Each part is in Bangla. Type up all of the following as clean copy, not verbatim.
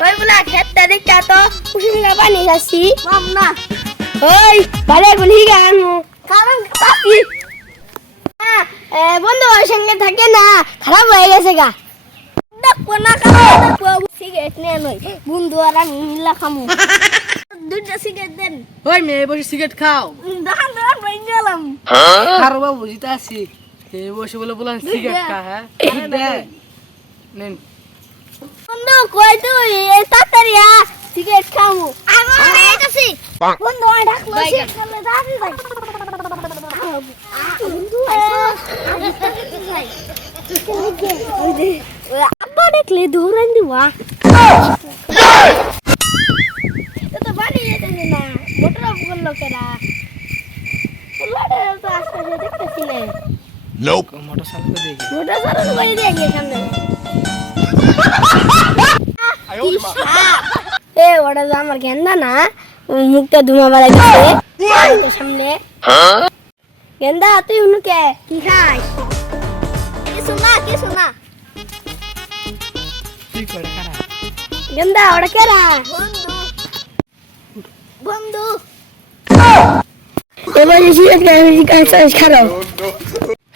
ওই বলা খেতটা দেখতা তো কুসুমটা পানি খাচ্ছি মাম না ওই ভালো গুলি গানু কারণ কাছি বন্ধু ওর সঙ্গে থাকে না খারাপ হয়ে গেছে গা দেখো না কারণ সিগারেট নিয়ে নই বন্ধু আর আমি মিলা খামু দুইটা সিগারেট দেন ওই মেয়ে বসে সিগারেট খাও দান দান ভাই গেলাম আর বাবু জিতা আছি এই বসে বলে বলা সিগারেট খা হ্যাঁ দে নেন বন্ধু কই তুই এই তাড়াতাড়ি আ সিগারেট খামু আমি আইতাছি বন্ধু আই ডাকলো সিগারেট খালে দাঁড়ি যাই বন্ধু আব্বা দেখলে দৌড়ান দিবা তো বাড়ি যেতে না মোটর অফ করলো কেরা লাড়ে তো আসতে দেখতেছি না Nope. মোটরসাইকেল দেখি মোটর সাইকেল করে দিয়ে গিয়ে সামনে এ ওটা তো আমার গেন্দা না মুখটা ধুমা বাড়াই দিচ্ছে তো সামনে গেন্দা তুই উনুকে কি খাই কিছু না তুই করে খারাপ গেন্দা ওটা কেরা বন্ধু এবার সিগারেট খারাপ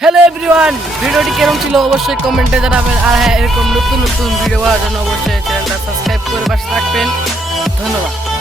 হ্যালো এভরিওয়ান ভিডিওটি কেমন ছিল অবশ্যই কমেন্টে জানাবেন আর হ্যাঁ এরকম নতুন নতুন ভিডিও পাওয়ার জন্য অবশ্যই চ্যানেলটা সাবস্ক্রাইব করে পাশে থাকবেন ধন্যবাদ।